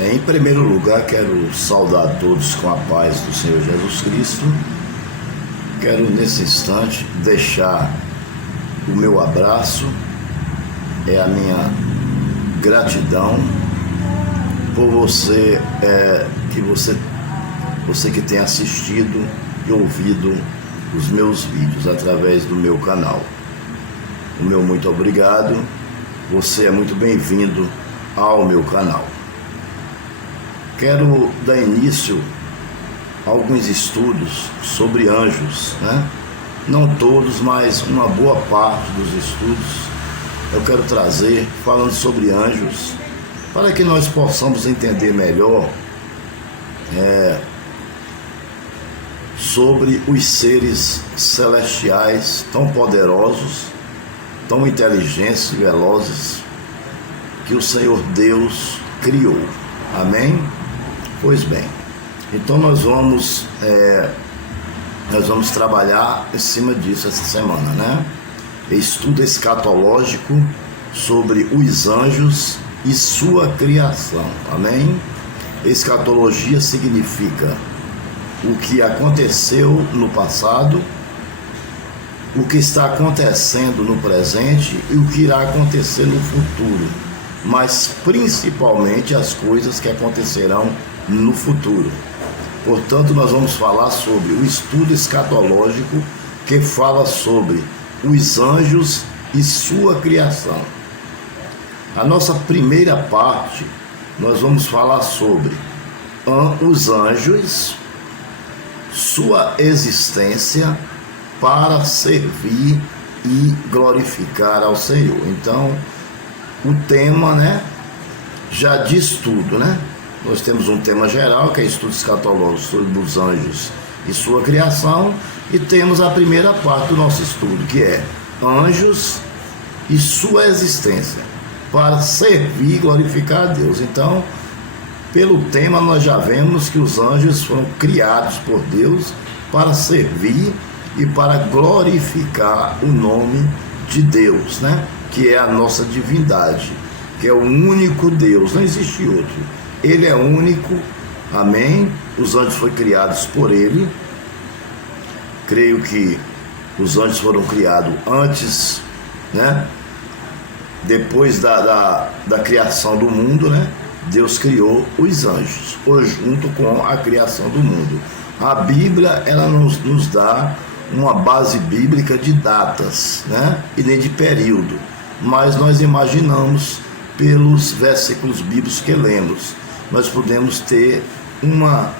Em primeiro lugar, quero saudar a todos com a paz do Senhor Jesus Cristo. Quero, nesse instante, deixar o meu abraço, a minha gratidão por você, você que tem assistido e ouvido os meus vídeos através do meu canal. O meu muito obrigado. Você é muito bem-vindo ao meu canal. Quero dar início a alguns estudos sobre anjos, né? Não todos, mas uma boa parte dos estudos eu quero trazer falando sobre anjos, para que nós possamos entender melhor sobre os seres celestiais tão poderosos, tão inteligentes e velozes que o Senhor Deus criou. Amém? Pois bem, então nós vamos trabalhar em cima disso essa semana, né? Estudo escatológico sobre os anjos e sua criação. Amém? Escatologia significa o que aconteceu no passado, o que está acontecendo no presente e o que irá acontecer no futuro, mas principalmente as coisas que acontecerão no futuro. Portanto, nós vamos falar sobre o estudo escatológico que fala sobre os anjos e sua criação. A nossa primeira parte, nós vamos falar sobre os anjos, sua existência para servir e glorificar ao Senhor. Então, o tema, né, já diz tudo, né? Nós temos um tema geral, que é estudo escatológico sobre os anjos e sua criação, e temos a primeira parte do nosso estudo, que é anjos e sua existência, para servir e glorificar a Deus. Então, pelo tema, nós já vemos que os anjos foram criados por Deus para servir e para glorificar o nome de Deus, né? Que é a nossa divindade, que é o único Deus, não existe outro. Ele é único, amém? Os anjos foram criados por Ele. Creio que os anjos foram criados antes, né? Depois da criação do mundo, né? Deus criou os anjos, junto com a criação do mundo. A Bíblia, ela nos dá uma base bíblica de datas, né? E nem de período, mas nós imaginamos pelos versículos bíblicos que lemos, nós podemos ter uma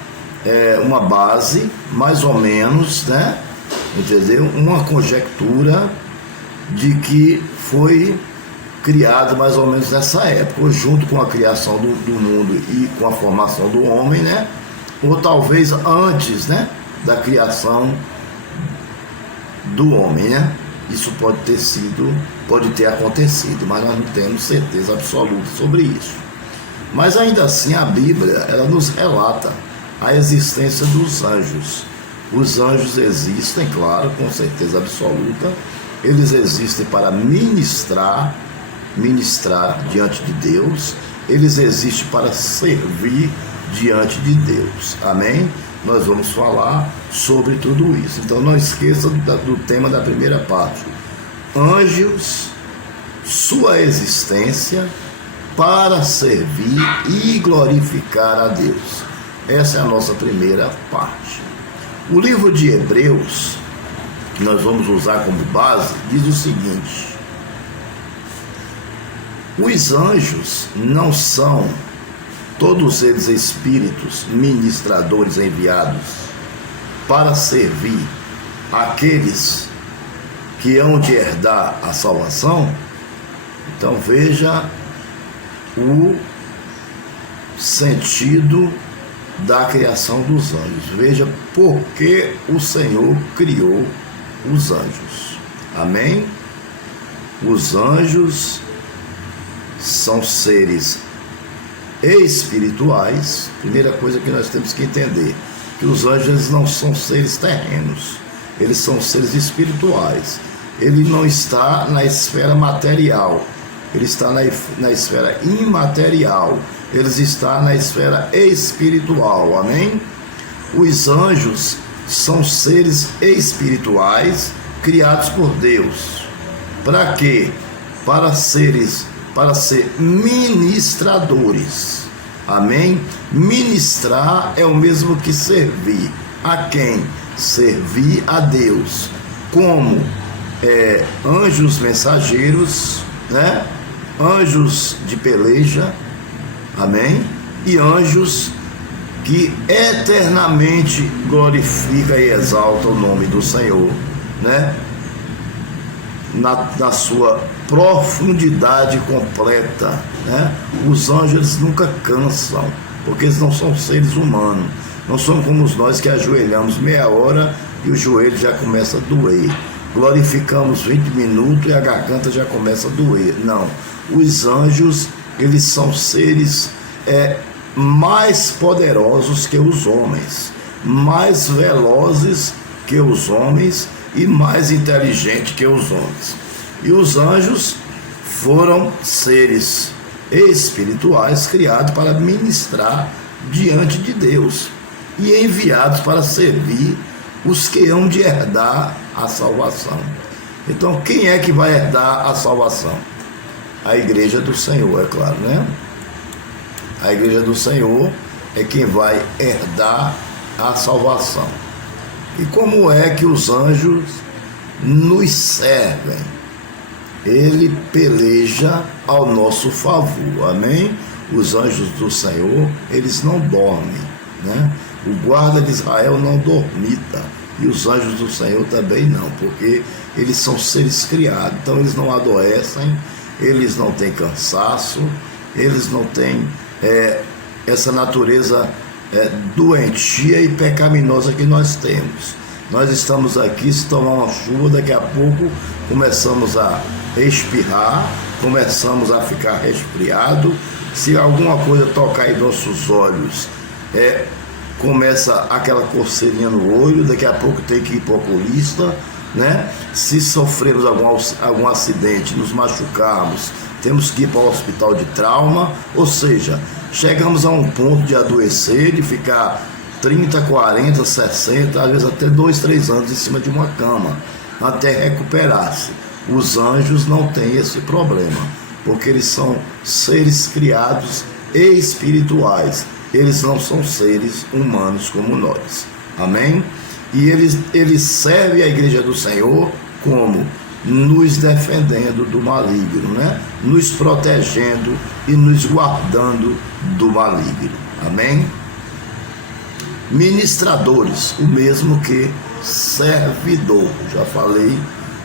base, mais ou menos, né? Entendeu? Uma conjectura de que foi criado mais ou menos nessa época, ou junto com a criação do mundo e com a formação do homem, né? Ou talvez antes, né, da criação do homem, né? Isso pode ter acontecido, mas nós não temos certeza absoluta sobre isso. Mas ainda assim a Bíblia, ela nos relata a existência dos anjos. Os anjos existem, claro, com certeza absoluta. Eles existem para ministrar diante de Deus. Eles existem para servir diante de Deus. Amém? Nós vamos falar sobre tudo isso. Então não esqueça do tema da primeira parte. Anjos, sua existência para servir e glorificar a Deus. Essa é a nossa primeira parte. O livro de Hebreus, que nós vamos usar como base, diz o seguinte: os anjos não são todos eles espíritos ministradores enviados para servir aqueles que hão de herdar a salvação? Então veja o sentido da criação dos anjos. Veja por que o Senhor criou os anjos. Amém? Os anjos são seres espirituais. Primeira coisa que nós temos que entender, que os anjos, eles não são seres terrenos, eles são seres espirituais. Ele não está na esfera material, ele está na esfera imaterial, eles estão na esfera espiritual, amém? Os anjos são seres espirituais criados por Deus. Para quê? Para ser ministradores, amém? Ministrar é o mesmo que servir. A quem? Servir a Deus. Como anjos mensageiros, né? Anjos de peleja, amém? E anjos que eternamente glorifica e exalta o nome do Senhor, né? Na sua profundidade completa, né? Os anjos, eles nunca cansam, porque eles não são seres humanos, não são como nós que ajoelhamos meia hora e o joelho já começa a doer, glorificamos 20 minutos e a garganta já começa a doer. Não, os anjos, eles são seres mais poderosos que os homens, mais velozes que os homens e mais inteligentes que os homens. E os anjos foram seres espirituais criados para ministrar diante de Deus e enviados para servir os que hão de herdar a salvação. Então, quem é que vai herdar a salvação? A igreja do Senhor, é claro, né? A igreja do Senhor é quem vai herdar a salvação. E como é que os anjos nos servem? Ele peleja ao nosso favor, amém? Os anjos do Senhor, eles não dormem, né? O guarda de Israel não dormita, e os anjos do Senhor também não, porque eles são seres criados, então eles não adoecem, eles não têm cansaço, eles não têm essa natureza doentia e pecaminosa que nós temos. Nós estamos aqui, se tomar uma chuva, daqui a pouco começamos a espirrar, começamos a ficar resfriado, se alguma coisa tocar em nossos olhos, começa aquela coceirinha no olho, daqui a pouco tem que ir para o oculista, né? Se sofrermos algum acidente, nos machucarmos, temos que ir para o hospital de trauma, ou seja, chegamos a um ponto de adoecer, de ficar 30, 40, 60, às vezes até 2, 3 anos em cima de uma cama, até recuperar-se. Os anjos não têm esse problema, porque eles são seres criados espirituais, eles não são seres humanos como nós, amém? E eles servem a igreja do Senhor como? Nos defendendo do maligno, né? Nos protegendo e nos guardando do maligno, amém? Ministradores, o mesmo que servidor, já falei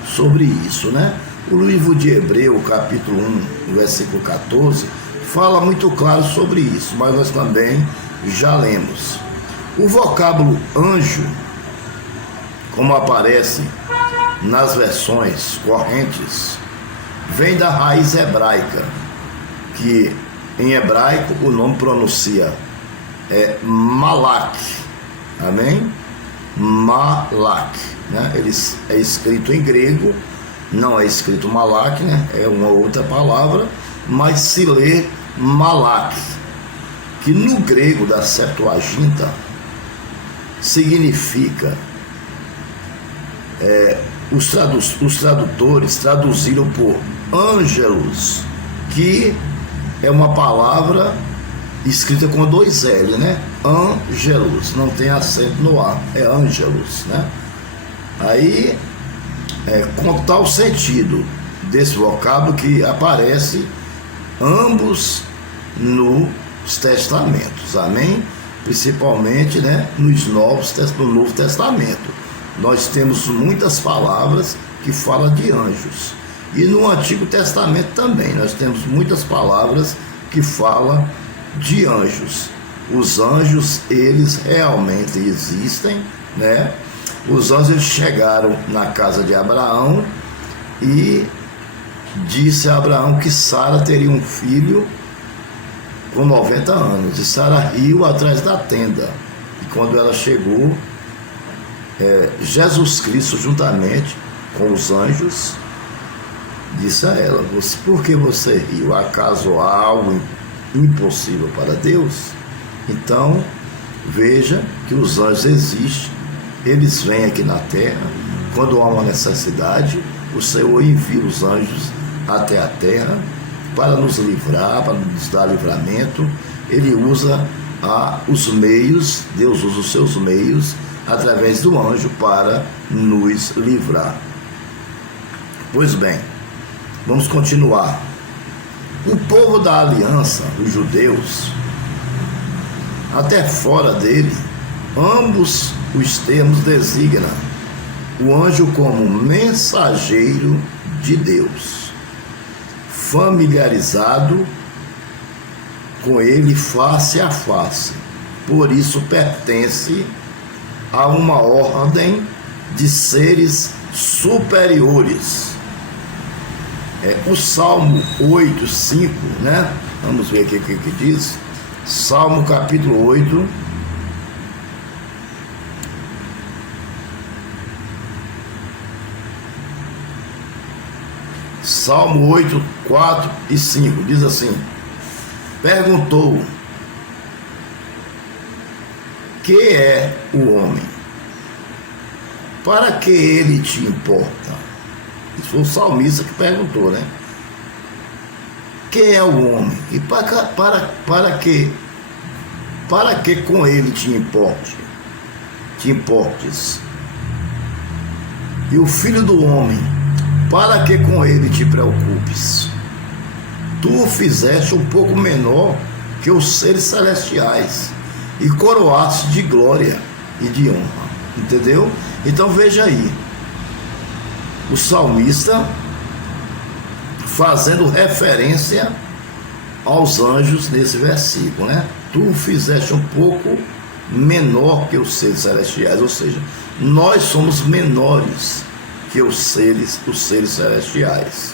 sobre isso, né? O livro de Hebreu, capítulo 1, versículo 14, fala muito claro sobre isso, mas nós também já lemos. O vocábulo anjo, como aparece nas versões correntes, vem da raiz hebraica, que em hebraico o nome pronuncia Malak, amém? Malak, né? Ele é escrito em grego, não é escrito Malak, né? É uma outra palavra, mas se lê Malak, que no grego da Septuaginta significa os tradutores traduziram por ângelos, que é uma palavra escrita com 2 L, né? Ângelos, não tem acento no A, é ângelos, né? Aí, com tal sentido desse vocábulo que aparece ambos nos testamentos, amém? Principalmente, né, no Novo Testamento. Nós temos muitas palavras que falam de anjos. E no Antigo Testamento também, nós temos muitas palavras que falam de anjos. Os anjos, eles realmente existem, né? Os anjos, eles chegaram na casa de Abraão e disse a Abraão que Sara teria um filho com 90 anos. E Sara riu atrás da tenda. E quando ela chegou, Jesus Cristo, juntamente com os anjos, disse a ela: por que você riu? Acaso há algo impossível para Deus? Então, veja que os anjos existem, eles vêm aqui na terra. Quando há uma necessidade, o Senhor envia os anjos até a terra para nos livrar, para nos dar livramento. Ele usa os meios, Deus usa os seus meios através do anjo para nos livrar. Pois bem, vamos continuar. O povo da aliança, os judeus, até fora dele, ambos os termos designam o anjo como mensageiro de Deus, familiarizado com ele face a face. Por isso pertence a uma ordem de seres superiores. O Salmo 8:5, né? Vamos ver aqui o que diz. Salmo capítulo 8. Salmo 8, 4 e 5, diz assim: perguntou: que é o homem? Para que ele te importa? Isso foi o salmista que perguntou, né? Que é o homem? E para que com ele te importes? E o filho do homem, para que com ele te preocupes? Tu o fizeste um pouco menor que os seres celestiais e coroaste de glória e de honra. Entendeu? Então veja aí, o salmista fazendo referência aos anjos nesse versículo, né? Tu o fizeste um pouco menor que os seres celestiais, ou seja, nós somos menores que os seres celestiais,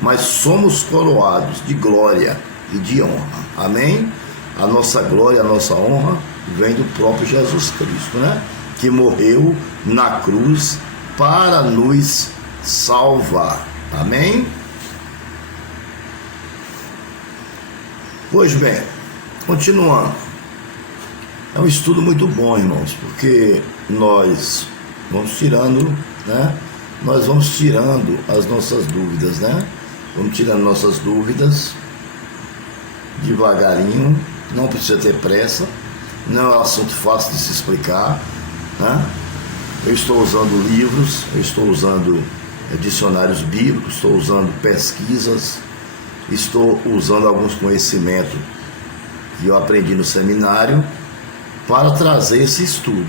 mas somos coroados de glória e de honra. Amém? A nossa glória, a nossa honra vem do próprio Jesus Cristo, né? Que morreu na cruz para nos salvar. Amém? Pois bem, continuando. É um estudo muito bom, irmãos, porque nós vamos tirando, né? Nós vamos tirando as nossas dúvidas, né? Vamos tirando nossas dúvidas devagarinho, não precisa ter pressa, não é um assunto fácil de se explicar, né? Eu estou usando livros, eu estou usando dicionários bíblicos, estou usando pesquisas, estou usando alguns conhecimentos que eu aprendi no seminário para trazer esse estudo,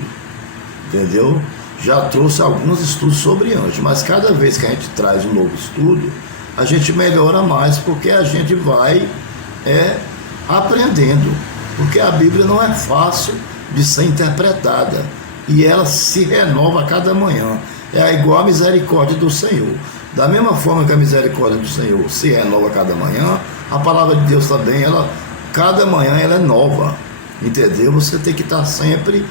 entendeu? Já trouxe alguns estudos sobre anjos, mas cada vez que a gente traz um novo estudo, a gente melhora mais, porque a gente vai aprendendo, porque a Bíblia não é fácil de ser interpretada e ela se renova a cada manhã. É igual a misericórdia do Senhor. Da mesma forma que a misericórdia do Senhor se renova a cada manhã, a palavra de Deus também, cada manhã ela é nova, entendeu? Você tem que estar sempre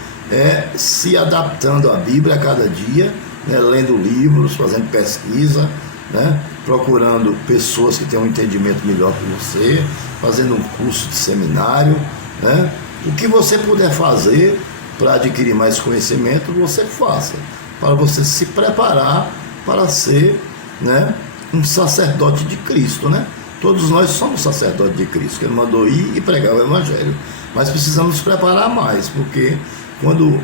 se adaptando à Bíblia a cada dia, né? Lendo livros, fazendo pesquisa, né? Procurando pessoas que têm um entendimento melhor que você, fazendo um curso de seminário, né? O que você puder fazer para adquirir mais conhecimento, você faça, para você se preparar para ser, né, um sacerdote de Cristo, né? Todos nós somos sacerdotes de Cristo, que Ele mandou ir e pregar o Evangelho, mas precisamos nos preparar mais, porque quando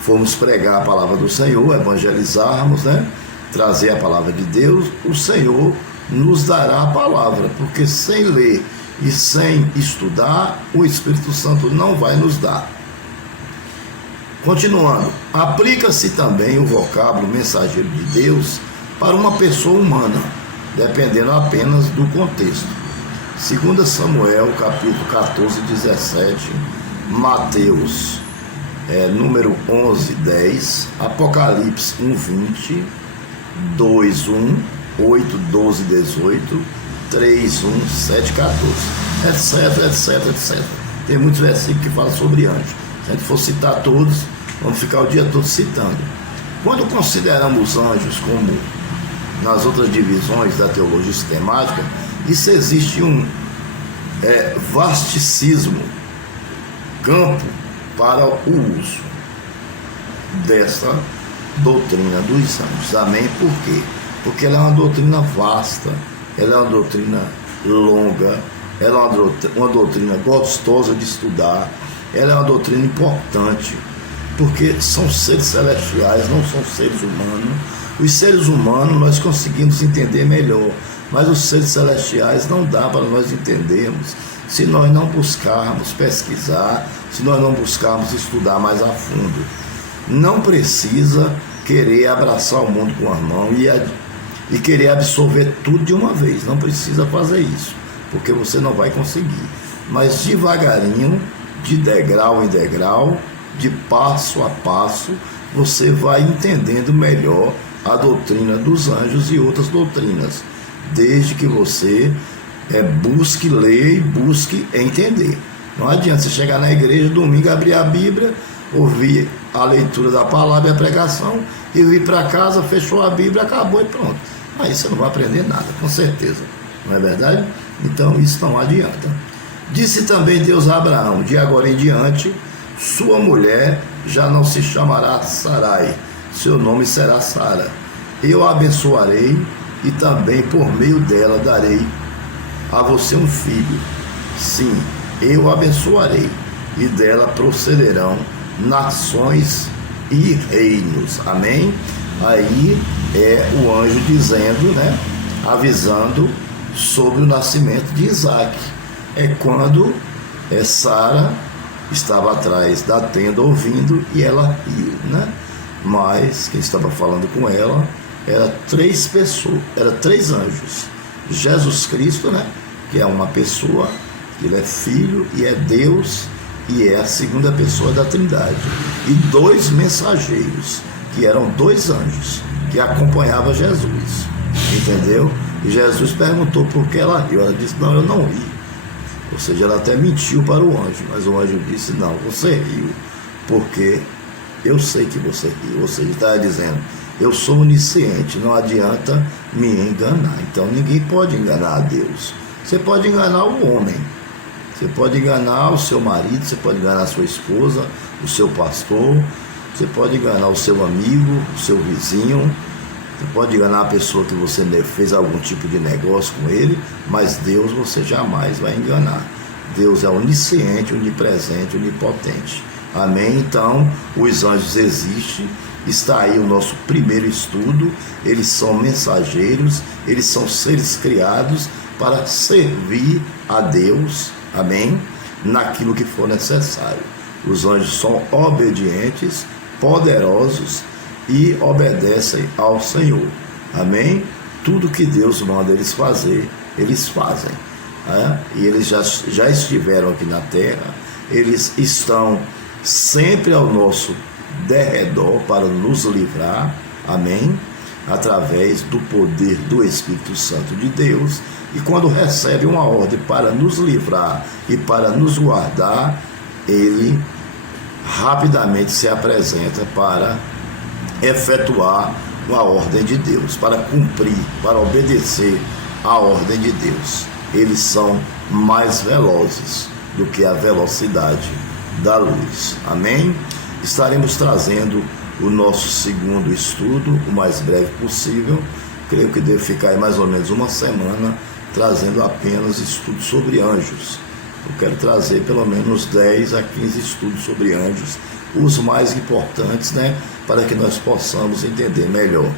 formos pregar a palavra do Senhor, evangelizarmos, né, trazer a palavra de Deus, o Senhor nos dará a palavra, porque sem ler e sem estudar, o Espírito Santo não vai nos dar. Continuando, aplica-se também o vocábulo mensageiro de Deus para uma pessoa humana, dependendo apenas do contexto. 2 Samuel, capítulo 14, 17, Mateus, número 11, 10, Apocalipse 1, 20, 2, 1, 8, 12, 18, 3, 1, 7, 14, etc, etc, etc. Tem muitos versículos que falam sobre anjos. Se a gente for citar todos, vamos ficar o dia todo citando. Quando consideramos os anjos como nas outras divisões da teologia sistemática, isso existe um vasticismo, campo para o uso dessa doutrina dos anjos. Amém? Por quê? Porque ela é uma doutrina vasta, ela é uma doutrina longa, ela é uma doutrina gostosa de estudar, ela é uma doutrina importante, porque são seres celestiais, não são seres humanos. Os seres humanos nós conseguimos entender melhor, mas os seres celestiais não dá para nós entendermos se nós não buscarmos pesquisar, se nós não buscarmos estudar mais a fundo. Não precisa querer abraçar o mundo com as mãos e querer absorver tudo de uma vez. Não precisa fazer isso, porque você não vai conseguir. Mas devagarinho, de degrau em degrau, de passo a passo, você vai entendendo melhor a doutrina dos anjos e outras doutrinas, desde que você busque ler e busque entender. Não adianta você chegar na igreja domingo, abrir a Bíblia, ouvir a leitura da palavra e a pregação e vir para casa, fechou a Bíblia, acabou e pronto. Aí você não vai aprender nada, com certeza, não é verdade? Então isso não adianta. Disse também Deus a Abraão: de agora em diante sua mulher já não se chamará Sarai, seu nome será Sara. Eu a abençoarei e também por meio dela darei a você um filho. Sim, eu a abençoarei e dela procederão nações e reinos. Amém? Aí é o anjo dizendo, avisando sobre o nascimento de Isaac. É quando Sara estava atrás da tenda ouvindo e ela riu, Mas quem estava falando com ela era 3 pessoas, era 3 anjos. Jesus Cristo, que é uma pessoa, ele é filho e é Deus e é a segunda pessoa da Trindade. E 2 mensageiros, que eram 2 anjos, que acompanhavam Jesus. Entendeu? E Jesus perguntou por que ela riu. Ela disse: não, eu não ri. Ou seja, ela até mentiu para o anjo, mas o anjo disse: não, você riu, porque eu sei que você riu. Ou seja, está dizendo: eu sou onisciente, não adianta me enganar. Então ninguém pode enganar a Deus. Você pode enganar o homem, você pode enganar o seu marido, você pode enganar a sua esposa, o seu pastor, você pode enganar o seu amigo, o seu vizinho, você pode enganar a pessoa que você fez algum tipo de negócio com ele, mas Deus você jamais vai enganar. Deus é onisciente, onipresente, onipotente. Amém? Então, os anjos existem. Está aí o nosso primeiro estudo. Eles são mensageiros, eles são seres criados para servir a Deus, amém? Naquilo que for necessário. Os anjos são obedientes, poderosos e obedecem ao Senhor, amém? Tudo que Deus manda eles fazer, eles fazem, E eles já estiveram aqui na terra, eles estão sempre ao nosso derredor para nos livrar, amém? Através do poder do Espírito Santo de Deus. E quando recebe uma ordem para nos livrar e para nos guardar, ele rapidamente se apresenta para efetuar a ordem de Deus, para cumprir, para obedecer a ordem de Deus. Eles são mais velozes do que a velocidade da luz. Amém? Estaremos trazendo o nosso segundo estudo o mais breve possível. Creio que deve ficar aí mais ou menos uma semana trazendo apenas estudos sobre anjos. Eu quero trazer pelo menos 10 a 15 estudos sobre anjos, os mais importantes, para que nós possamos entender melhor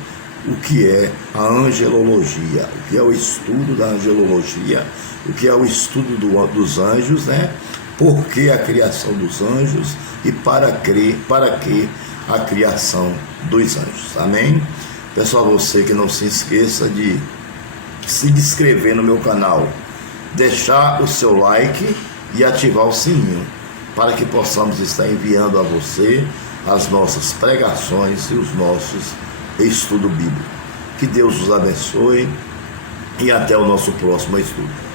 o que é a angelologia, o que é o estudo da angelologia, o que é o estudo dos anjos, por que a criação dos anjos e para que a criação dos anjos. Amém? Pessoal, você que não se esqueça de se inscrever no meu canal, deixar o seu like e ativar o sininho, para que possamos estar enviando a você as nossas pregações e os nossos estudos bíblicos. Que Deus os abençoe e até o nosso próximo estudo.